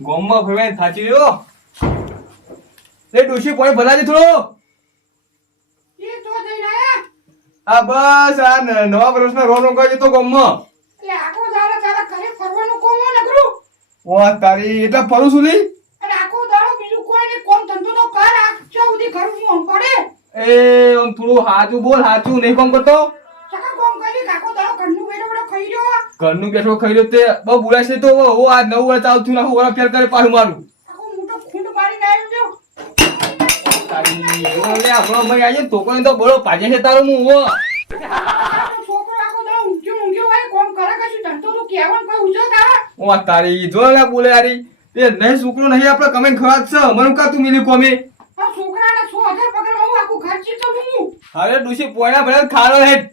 ગોમમાં ફરવાય થાચી રહ્યો લે ડોશી પોણી ભલાજી થોડો એ તો જઈને આયા આ બસ આ નવા વર્ષના રોનો કહી તો ગોમમાં એટલે આખો દાડો તારા ઘરે ફરવાનું કોમ નકરું ઓ તારી એટલે ફરું છું લી અને આખો દાડો બીજું કોઈ ને કોમ ધંધો તો કર આખો ઉધી ઘર હું પડે એ આમ થોડું હાચું બોલ હાચું નહીં કોમ કરતો સકા કોમ કરી આખો દાડો ઘરનું બેઠો બેઠો ખાઈ રહ્યો ઘરનું બેઠો ખાઈ રહ્યો તે બહુ બોલાય છે તો ઓ આ 9 વર્ષ આવતું ના ઓરા ફેર કરે પાછું મારું આખો મોટો ખૂંડ મારીને આવ્યો જો તારી ઓલે આપણો ભાઈ આયે તો કોઈ તો બોલો પાજે છે તારો હું ઓ છોકરો આખો દાડો ઊંઘ્યો હોય કોમ કરે કશું ધંધો તો કેવન કોઈ ઊંચો તારા ઓ તારી જો લે બોલે યારી તે નહીં છોકરો નહીં આપણે કમેન્ટ ખરાબ છે મને કા તું મિલી કોમે આ છોકરાને 6000 પગાર હું આખું ઘર ચીતો હું અરે ડુસી પોયના ભરે ખારો હેડ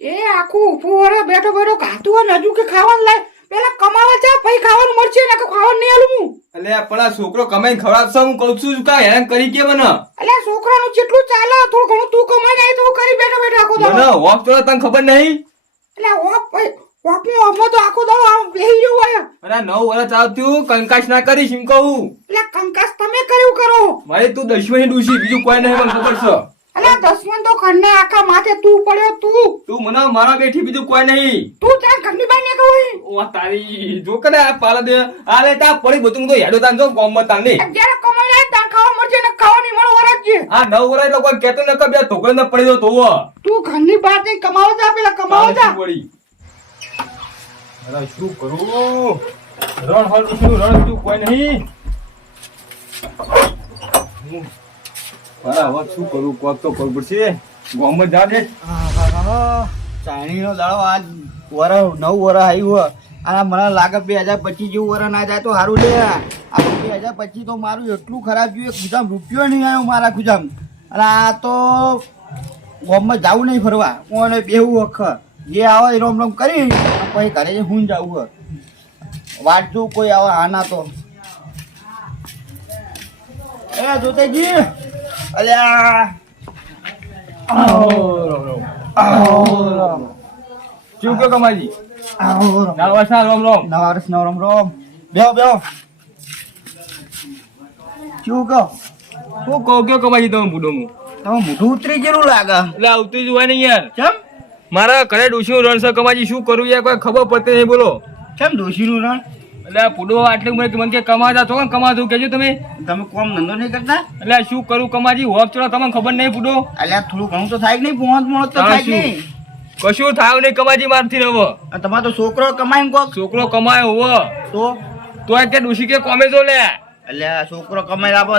એ આખું ઉપર બેઠો બેઠો ખાતું હોય નજુ કે ખાવાનું લાય પેલા કમાવા જા પછી ખાવાનું મળશે ને ખાવાનું નહીં આલું હું એટલે પણ આ છોકરો કમેન્ટ ખરાબ છે હું કહું છું કા હેરાન કરી કે મને અલે છોકરાનું જેટલું ચાલે થોડું ઘણું તું કમાઈને આવી તો હું કરી બેઠો બેઠો આખો દાડો મને વોક તો તને ખબર નહીં એટલે ઓપી ઓમો તો આખો દાડો આમ બેહી રહ્યો હોય અરે 9 વર્ષ આવતું કંકાશ ના કરીશ એમ કહું એટલે કંકાસ તમે કર્યું કરો મારી તું દશમની ડુસી બીજું કોઈ નહીં મને ખબર છે અલે દસમન તો ઘરને આખા માથે તું પડ્યો તું મને મારા બેઠી બીજું કોઈ નહીં તું ત્યાં ઘરની બહાર નીકળો ઓ તારી જો કને આ પાલા દે આ લે તા પડી બતું તો હેડો તાન જો ગોમ મત તાની જ્યારે કમાઈને આવે ત્યાં ખાવા મળશે ને ખાવા નહીં મળે વરજે આ 9 વર્ષ એટલે કોઈ કહેતો ન કે બે ટોકરે ન પડી દો તો તું ઘરની બહાર જઈ કમાવા જા પેલા કમાવા જા અરે શું કરું રણ હળ શું રણ તું કોઈ નહીં બરાબર શું કરું કોક તો કરવું પડશે ગોમ જ જા દે ચાણીનો દાડો આજ વર 9 વર આવ્યું અને મને લાગે 2025 જેવું વર ના જાય તો સારું લે આ 2025 તો મારું એટલું ખરાબ ગયું ખુજામ રૂપિયો નહીં આવ્યો મારા ખુજામ અને આ તો ગોમમાં જવું નહીં ફરવા કોને બેહવું વખત જે આવે એ રોમ રોમ કરી પછી ઘરે જઈને હું જવું વાટ જોઉં કોઈ આવે આના તો એ જોતેજી અલ્યા શું કે કમાજી નવા વર્ષ રોમ રોમ બેહો શું કહો હું કહું કયો કમાજી તમે બુડો હું તમે મોઢું ઉતરી જેવું લાગે એટલે આવતી જ હોય ને યાર કેમ મારા ઘરે ડોશીનું રણ છે કમાજી શું કરું યાર કોઈ ખબર પડતી નહીં બોલો કેમ ડોશીનું રણ એટલે આ પુડો આટલી ઉંમરે મને કે કમાતા છો કમાતું કેજો તમે તમે કોમ ધંધો નહીં કરતા એટલે શું કરું કમાજી હોક ચડો તમને ખબર નહીં પુડો અલ્યા થોડું ઘણું તો થાય કે નહીં પહોંચ મોત તો થાય કે નહીં કશું થાવ નહીં કમાજી મારથી હવે અને તમારો તો છોકરો કમાઈને કોક છોકરો કમાય હોવો તો કે ડોશી કે કોમે જો લે અલ્યા છોકરો કમાઈને આપો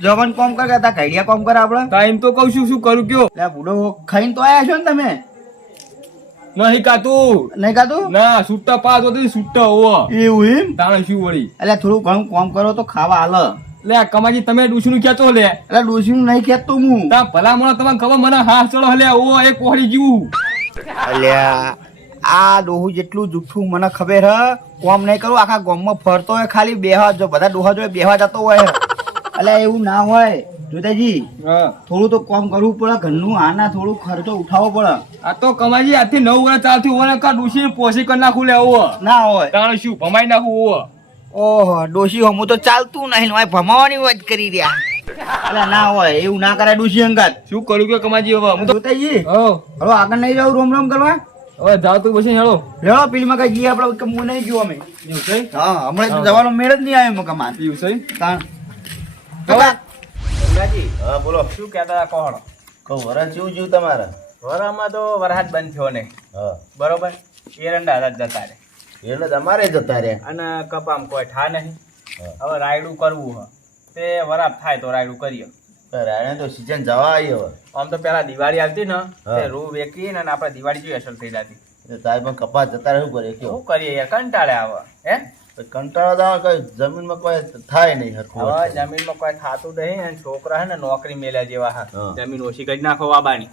જવાન કોમ કરતા ઘડિયા કોમ કરે આપણે ટાઈમ તો કહું છું શું કરું કયો એટલે બુડો ખાઈને તો આયા છો ને તમે નહીં કાતું નહીં ખાતું ના છૂટતા પાસ હોતી છૂટતા હોવો એવું એમ તાણે શું વળી અલ્યા થોડું ઘણું કોમ કરો તો ખાવા હાલ લે કમાજી તમે ડોશીનું ખેતો લે એટલે ડોશીનું નહીં ખેતો હું તા ભલા મને તમને ખબર મને હાથ ચડો હલે ઓ એક કોહડી જીવું અલ્યા આ ડોહું જેટલું જુઠ્ઠું મને ખબર હ કોમ નહીં કરું આખા ગામમાં ફરતો હોય ખાલી બેહવા જો બધા ડોહા જો બેહવા જતો હોય અલ્યા એવું ના હોય જોતાજી થોડું તો કોમ કરવું પડે ઘરનું આના થોડું ખર્ચો ઉઠાવવો પડે આ તો કમાજી આજથી 9 વર્ષ ચાલતી હોને કા ડોશી પોસી કરી નાખું લે ઓ ના હોય તાણે શું ભમાઈ નાખું ઓ ઓહો ડોશી હમું તો ચાલતું નહીં હોય ભમાવાની વાત કરી રહ્યા અલ્યા ના હોય એવું ના કરે ડોશી અંગાત શું કરું કે કમાજી હવે હું તો જોતાજી હો હલો આગળ નહીં જાવ રોમ રોમ કરવા હવે જાવ તું પછી હેળો હેળો પેલીમાં કઈ જઈએ આપણે હું નહીં ગયો અમે એવું છે હા હમણાં તો જવાનો મેળ જ નહીં આવ્યો મકાન એવું છે તાણ હા બોલો શું કહેતા હતા કોહડો કહો વરા જેવું જેવું તમારા વરામાં તો વરસાદ બંધ થયો ને હા બરોબર એરંડા જ જતા રે એટલે તમારે જતા રહ્યા અને કપામ કોઈ ઠા નહીં હવે રાયડું કરવું હ તે વરાપ થાય તો રાયડું કરીએ રાયણે તો સીઝન જવા આવી હવે આમ તો પેલા દિવાળી આવતી ને તે રૂ વેકીને અને આપણે દિવાળી જેવી અસર થઈ જતી તારે પણ કપાસ જતા રહે શું કરે કયો શું કરીએ યાર કંટાળે આવે હે કંટાળો તો કઈ જમીનમાં કોઈ થાય નહીં હરખું હવે જમીનમાં કોઈ થાતું નહીં અને છોકરા હે ને નોકરી મેલ્યા જેવા હા હા. જમીન ઓછી કરી નાખો વાબાની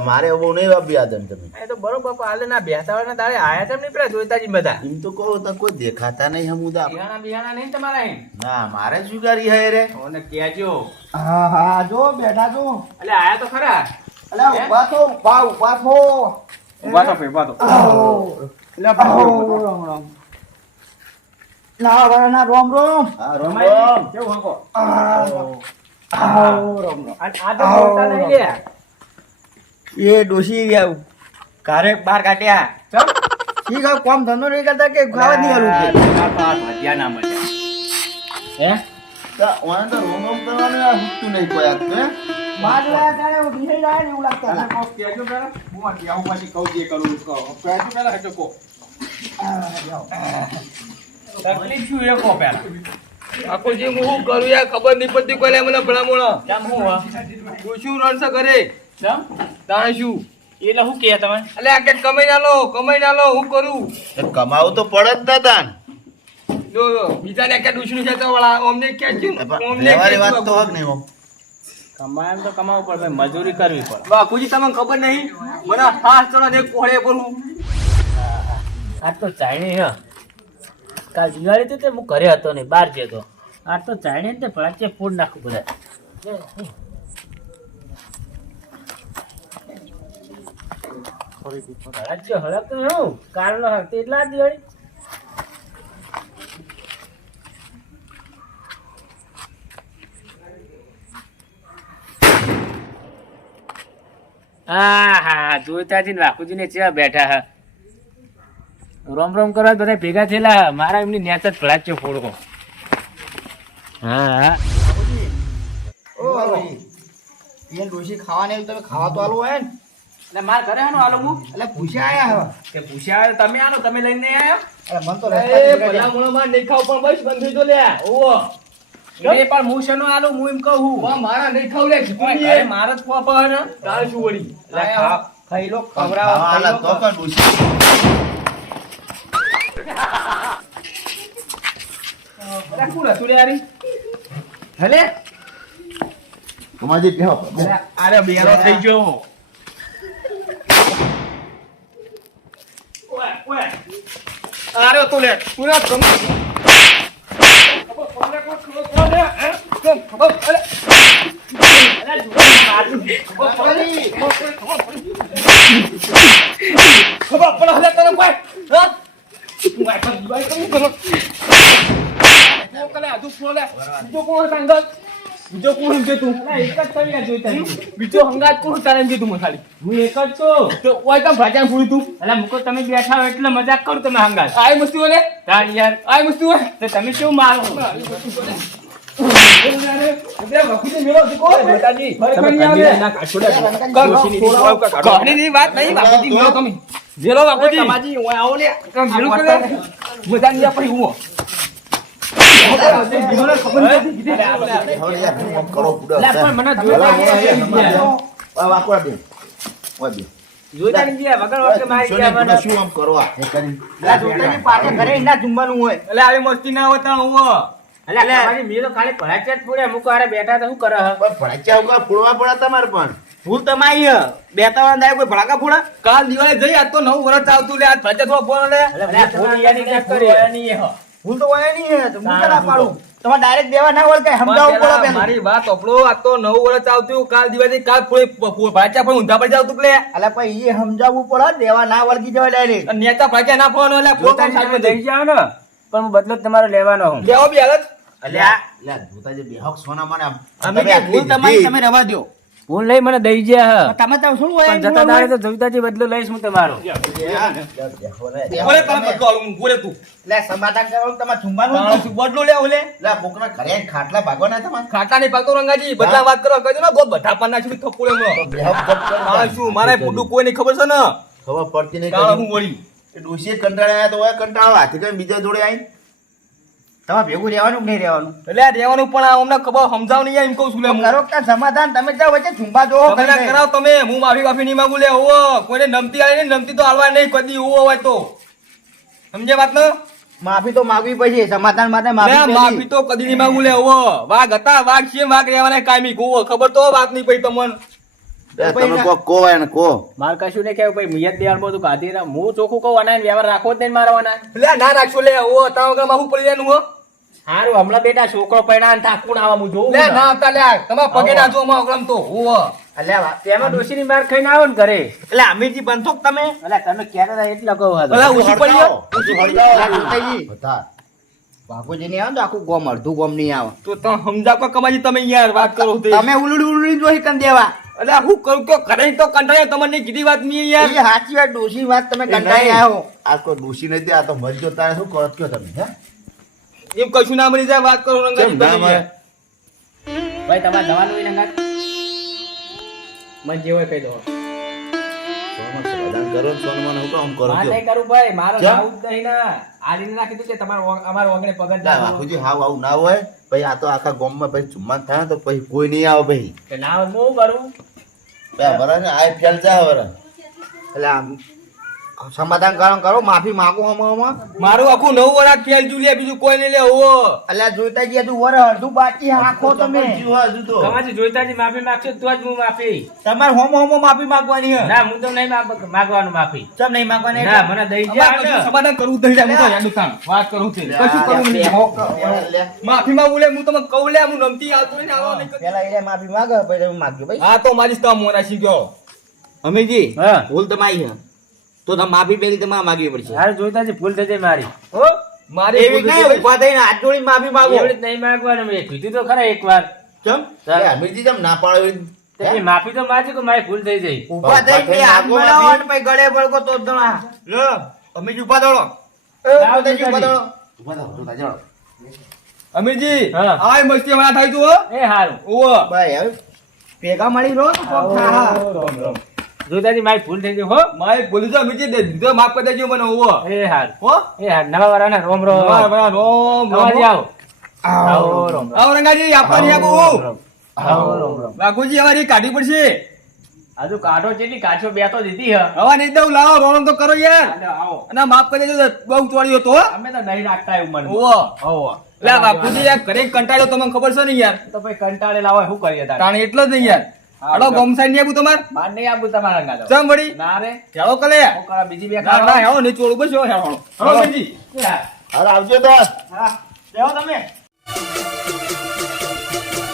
મારે બહુ નહીં વાપી આદમ તમે એ તો બરોબર પણ હાલે ના બેસતા હોય ને તારે આયા તેમ નહીં પેલા જોઈતા જ બધા એમ તો કહો તો કોઈ દેખાતા નહીં હમુદા બિહાણા નહીં તમારા અહીં ના મારે શું કરી હે રે ઓને કહેજો હા હા જો બેઠા છો એટલે આયા તો ખરા અલ્યા ઉભા થો ઉભા થો ઉભા તો ઉભા તો એટલે રામ રામ ના વરાના રોમ રોમ હા રોમ રોમ કેવું હકો આવો રોમ રોમ આ તો બોલતા નહીં લે એ ડોશી ગયા ઘરે બહાર કાઢ્યા ચમ ઠીક હવે કોમ ધંધો નહીં કરતા કે ખાવા નહીં આલું કે ભજીયા ના મળે હે તો ઓને તો રોમ રોમ કરવાનું આ હુકતું નહીં કોઈ આજ તો હે માર લાયા તારે વિજય જાય ને એવું લાગતા તમે હતા. કોક કહેજો પેલા હું આ કેવું પછી કહું જે કરું કહો કહેજો પેલા હજો કહો તકલીફ શું એ કહો પેલા આખું જે હું કરું યાર ખબર નહીં પડતી કોઈ મને ભલામણો કેમ હું હા તું શું રણશે ઘરે ચમ તાણે શું એટલે શું કહે તમે એટલે આ કે કમાઈ ના લો હું કરું તો કમાવું તો પડે જ ને તાન જો બીજાને કે દુશ્મની છે તો વાળા અમને કે છે વ્યવહારી વાત તો હક નહીં હો કમાય તો કમાવું પડે મજૂરી કરવી પડે બાપુજી તમને ખબર નહીં મને હાથ ચડો ને એક કોળે પડું આ તો ચાયણી હ કાલ દિવાળી હતી તે હું ઘરે હતો નહીં બહાર જતો આ તો ચાયણી ને તે ભળાચે ફૂડ નાખું બધા ભળાચે હળક તો હું કાલનો હક એટલા જ દિવાળી હા જોઈતાજી ને વાકુજી ને ચેવા બેઠા હા રોમ રોમ કરવા બધા ભેગા થયેલા મારા એમની નેત જ ભળાચ્યો ફોડકો હા હા ઓ ભાઈ એ ડોશી ખાવાને એવું તમે ખાવા તો આલું હોય ને એટલે માર ઘરે આનો આલો હું એટલે પૂછ્યા આયા હવે કે પૂછ્યા તમે આનો તમે લઈને નહીં આવ્યો એટલે મન તો એ રસ્તા ભલામણો માં નહીં ખાવ પણ બસ બંધ થઈ જો લે ઓવો એ પણ હું શેનો આલો હું એમ કહું મારા નહીં ખાવ લે અરે મારે જ પોપ હે ને તારે શું વળી ખાઈ લો ખાવાના તો પણ ડોશી રાખું ને તું યારી હલે કમાજી બેહો અરે બેરો થઈ ગયો ઓય ઓય અરે તું લે તું ના કમ ખબર પડે હલે તને કોઈ હા તું વાય પર વાય કરું કર કોકલે આદુ ફોલે બીજો કોણ સંગત બીજો કોણ છે તું એક જ તવીયા જોઈતા બીજો હંગાત કોણ તારે કે તું ખાલી હું એક જ છું તો ઓય તમ ભાજા ફૂડી તું એટલે મુકો તમે બેઠા હો એટલે મજાક કરું તમે હંગાત આય મસ્તી ઓલે તાર યાર આય મસ્તી ઓલે તો તમે શું મારો ઘરની વાત નહીં બાપુજી મેળો તમે મેળો બાપુજી કમાજી ઓય આવો લે મેળો કરે મજા નહીં આપણી હું કરો પુડા લે પણ મને જોઈતા વાકોડા બે ઓય બે જોઈતા નહીં ગયા વગર વખતે મારી ગયા મને શું આમ કરવા એ કરી જોતાની પાછળ ઘરે ઈંડા જમવાનું હોય એટલે આવી મસ્તી ના હોતા હું એટલે કમાજી મેં તો ખાલી ભરાચે જ ફોડ્યા મુકો આરે બેઠા તો શું કરે હ ભડાચ્યા ઉગા ફોડવા પડે તમારે પણ ભૂલ તમારી હે. બે ત્રણ દાય કોઈ ભડાકા ફોડા કાલ દિવાળી જઈ આજ તો 9 વર્ષ આવતું લે આજ ભજત વા ફોન લે એટલે ફોન યાની ક્યાં કરી નહીં હ ભૂલ તો હોય નહીં હે તો હું કરા પાડું તમારે ડાયરેક્ટ દેવા ના હોય કઈ સમજાવવું પડે પેલું. મારી વાત ઓપડો આજ તો 9 વર્ષ આવતું કાલ દિવાળી કાલ ભાચા પણ ઊંધા પડી જાવતું લે અલા પછી એ સમજાવવું પડે દેવા ના વળગી જવાય ડાયરેક્ટ અને નેતા ભાચા ના ફોન એટલે ફોન સાઈડમાં દઈ જાવ ને પણ હું બદલો તમારો લેવાનો હું લેવો બી હાલત અલ્યા લે જોતાજી બેહક સોના મને આમ અમે તમે જે ભૂલ આટલી તમારી દીધી. તમે રવા દો ફોન લઈ મને દઈ ગયા હ તમે તો શું હોય પણ જતા દાડે તો જોઈતાજી બદલો લઈશ હું તમારો ઓલે તમે બદલો આલું બોલે તું લે સમાધાન કરવાનું તમારે જમવાનું તાણું શું બદલો લે ઓલે લે કોકના ઘરે આઈને ખાટલા ભાગવાના તમારે ખાટા ની પાતો રંગાજી બધા વાત કરો કહી દો ને બધા પાના છું થપુડે નો બેહક જપ કર તાણે શું મારે બુડું કોઈ નહીં ખબર છે ને ખબર પડતી નહીં તાણે કદી. હું વળી એ ડોશીએ કંટાળ્યા તો ઓય કંટાળો હાથી કરીને બીજા જોડે આવીને તમારે ભેગું રહેવાનું કે નહીં રહેવાનું એટલે આ રહેવાનું પણ આ અમને ખબર સમજાવ નહીં એમ કહું છું લે હું કરો કે સમાધાન તમે જાઓ વચ્ચે ઝુંબા જો તમે ના કરાવ તમે હું માફી વાફી નહીં માંગુ લે ઓવો કોઈને નમતી આલે ને નમતી તો હાલવા નહીં કદી ઓવો હોય તો સમજે વાત ને માફી તો માંગવી પડશે સમાધાન માટે લે, માફી માફી પહેલી. તો કદી નહીં માંગુ લે ઓવો વાઘ હતા વાઘ છે વાઘ રહેવાના કાયમી કોવો ખબર તો વાત નહીં પડી તમને તમે કો એને કો માર કશું નહીં કેવું ભાઈ મિયત દેવાનું બધું કાઢી રહ્યા હું ચોખ્ખું કહું અનાય વ્યવહાર રાખવો જ નહીં મારવાના લે ના નાખશો લે ઓવો તાવ વગર માફું પડી જાયનું હો હારું હમણાં બેટા છોકરો પૈણા ને થાકું આવા હું જોઉં લે ના આવતા લે તમારા પગે ના જો માં અગરમ તો ઓવો અલ્યા વા- તેમાં ડોશીની માર ખાઈને આવો ને ઘરે એટલે અમીરજી બંધોક તમે એટલે તમે ક્યારે હતા એટલે કહું હતું. અલા ઉછી પડી ગયો ઉછી પડી જાઓ. જોતાજી. બધા બાપુજી નહીં આવે તો આખું ગોમ અડધું ગોમ નહીં આવે તો તમે સમજાવો કમાજી તમે યાર વાત કરો તે તમે ઉલડી જોઈ કન દેવા અલે હું કરું કે કરે તો કંટાળ્યો તમને કીધી વાત નહીં યાર એ સાચી વાત ડોશી વાત તમે કંટાળી આવ્યો આ કોઈ ડૂસી નથી આ તો મરી ગયો તારે શું કહો છો તમે હે એમ કશું ના મળી જાય વાત કરો રંગાજી કેમ ના તમે મળે? યાર. ભાઈ તમારે જવાનું હોય ને અંગાત મન જે હોય કહી દો સોનમાં સમાધાન કરો ને સોનમાં હું કામ કરો મારે છો નહીં કરવું ભાઈ મારે કેમ? જાવું જ નહીં ને આડીને રાખી દીધું કે તમારે અમારે વગણે પગાર ના ના બાપુજી હાવ આવું ના હોય પછી આ તો આખા ગામમાં પછી ચુમ્માન થાય ને તો પછી કોઈ નહીં આવે પછી કે ના હોય તો હું કરું બરાબર ને આ ફેલ જાય વરા એટલે આમ સમાધાન કરો માફી માંગો હમણાં મારું આખું 9 વરાત ફેલ જુલિયા બીજું કોઈ નહીં લે ઓવો અલ્યા જોઈતા ગયા તું વર અડધું બાકી આખો તમે હજુ તો તમારે જોઈતાજી માફી માંગશો તો જ હું માફી તમારે હોમો માફી માંગવાની હે ના હું તો નહીં માગવાનું માફી ચમ નહીં માંગવાની ના મને દઈ અમારે કશું જાય સમાધાન કરવું જ નહીં જાય. હું તો યાર દુકાન વાત કરું છું કશું કરવું નહીં લે માફી માંગુ લે હું તમને કહું લે હું નમતી આવતો નહીં આવો નહીં કરતો. પેલા એને માફી માંગે પછી તમે માંગજો ભાઈ હા તો મારી સ્ટામ મોના શી ગયો અમીજી હા ભૂલ તમારી છે તો તમે માફી પેલી તમારે માંગવી પડશે યાર જોઈતાજી ભૂલ થઈ જાય મારી હો મારી એવી ભૂલ નહીં થઈ ઉભા થઈને હાથ જોડીને માફી માંગો એવડી જ નહીં માંગવાનું મેં કીધું તો ખરા એકવાર ચમ ચાલ. એ અમીરજી જેમ ના પાડો એવી. તો એ માફી તો માંગજો કે મારી ભૂલ થઈ જાય ઉભા થઈ બે હાથ બનાવો અને પછી ગળે બળકો તો દણા લો અમીજી ઉભા દોડો એ પોતાજી ઉભા દળો. ઊભા થાઓ, ઊભા થાઓ. અમીરજી હા. આય મસ્તી વાળા થાય તું હો એ હારું ઓવો ભાઈ હવે ભેગા મળી રહો તો કોક થાહા. જોઈતાજી મારી ભૂલ થઈ ગઈ હો મારે બોલી જો અમીરજી દીધો માફ કરી દેજો મને ઓવો એ હારું હો એ હારું નવા વાળાને રોમ રોમ બરાબર, રોમ નવાજી રોમ આવો આવો રોમ રોમ આવો રંગાજી આપવાની આપો આવો રોમ રોમ બાપુજી અમારી કાઢી પડશે હજુ કાઢો ચેટલી કાચો બે તો દીધી હ હવા નહીં દઉં લાવો રોમ તો કરો યાર આલે આવો અને માફ કરી દેજો બહુ ચોળ્યો તો હો. અમે તો નહીં રાખતા એવું મને ઓવો ઓવો લે બાપુજી યાર ઘરે કંટાળ્યો તમને ખબર છે ને યાર તો ભાઈ કંટાળેલા હોય શું કરીએ તારે તાણે એટલો જ નહીં યાર હાલો ગમસાઈ નહીં આવું તમાર બાર નહીં આપું તમારા ગાડો ચમ વળી ના રે હેળો કલે હું કરા બીજી બે ના ના હેળો નહીં ચોળું બસ હેળો હેળો બીજી હાલ આવજો તો હા લેવો તમે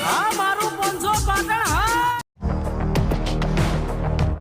આ મારું 500 પાટણ